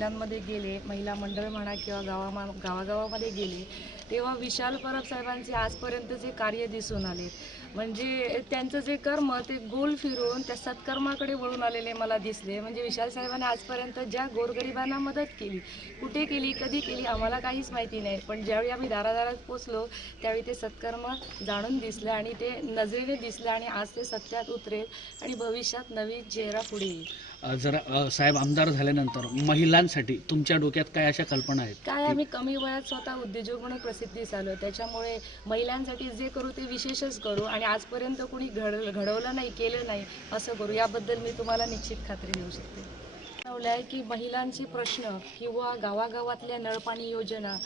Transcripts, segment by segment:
जिल्ह्यांमध्ये गेले महिला मंडळ म्हणा किंवा गावामा गावागावामध्ये गेले तेव्हा विशाल परब साहेबांचे आजपर्यंत जे कार्य दिसून आले. म्हणजे त्यांचं जे कर्म ते गोल फिरून त्या सत्कर्माकडे वळून आलेले मला दिसले. म्हणजे विशाल साहेबांनी आजपर्यंत ज्या गोरगरिबांना मदत केली कुठे केली कधी केली आम्हाला काहीच माहिती नाही. पण ज्यावेळी आम्ही दारादारात पोचलो त्यावेळी ते सत्कर्म जाणून दिसलं आणि ते नजरेने दिसलं आणि आज ते सत्यात उतरेल आणि भविष्यात नवी चेहरा पुढे येईल. जरा साहेब आमदार झाल्यानंतर महिलांसाठी तुमच्या डोक्यात काय अशा कल्पना आहेत? काय आम्ही कमी वयात स्वतः उद्योजक म्हणून प्रसिद्धीस आलो त्याच्यामुळे महिलांसाठी जे करू ते विशेषच करू आणि आजपर्यंत कुणी घड घडवलं नाही केलं नाही असं करू याबद्दल मी तुम्हाला निश्चित खात्री देऊ शकते. ठरवलं आहे की महिलांचे प्रश्न किंवा गावागावातल्या नळपाणी योजना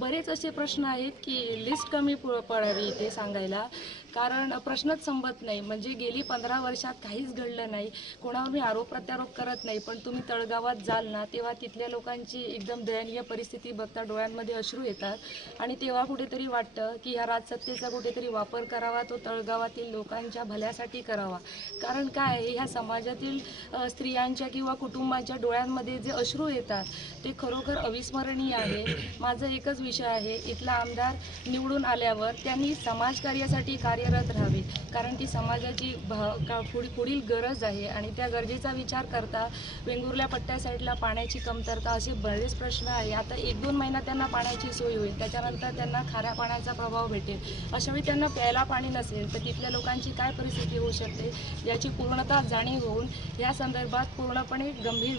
बरेच असे प्रश्न आहेत की लिस्ट कमी पडावी ते सांगायला. कारण प्रश्नच संपत नाही. म्हणजे गेली पंधरा वर्षात काहीच घडलं नाही. कोणावर मी आरोप प्रत्यारोप करत नाही. पण तुम्ही तळगावात जाल ना तेव्हा तिथल्या लोकांची एकदम दयनीय परिस्थिती बघता डोळ्यांमध्ये अश्रू येतात. आणि तेव्हा कुठेतरी वाटतं की ह्या राजसत्तेचा कुठेतरी वापर करावा तो तळगावातील लोकांच्या भल्यासाठी करावा. कारण काय आहे, ह्या समाजातील स्त्रियांच्या किंवा कुटुंबाच्या डोळ्यांमध्ये जे अश्रू येतात ते खरोखर अविस्मरणीय आहे. माझा एकच विषय आहे इथला आमदार निवडून आल्यावर त्यांनी समाजकार्यासाठी कार्यरत राहावे. कारण ती समाजाची भ- का- पुढ- पुढील गरज आहे आणि त्या गरजेचा विचार करता वेंगुर्ल्या पट्ट्या साईडला पाण्याची कमतरता असे बरेच प्रश्न आहे. आता एक दोन महिना त्यांना पाण्याची सोय होईल त्याच्यानंतर त्यांना खाऱ्या पाण्याचा प्रभाव भेटेल. अशावेळी त्यांना प्यायला पाणी नसेल तर तिथल्या लोकांची काय परिस्थिती होऊ शकते याची पूर्णतः जाणीव होऊन या संदर्भात पूर्णपणे गंभीर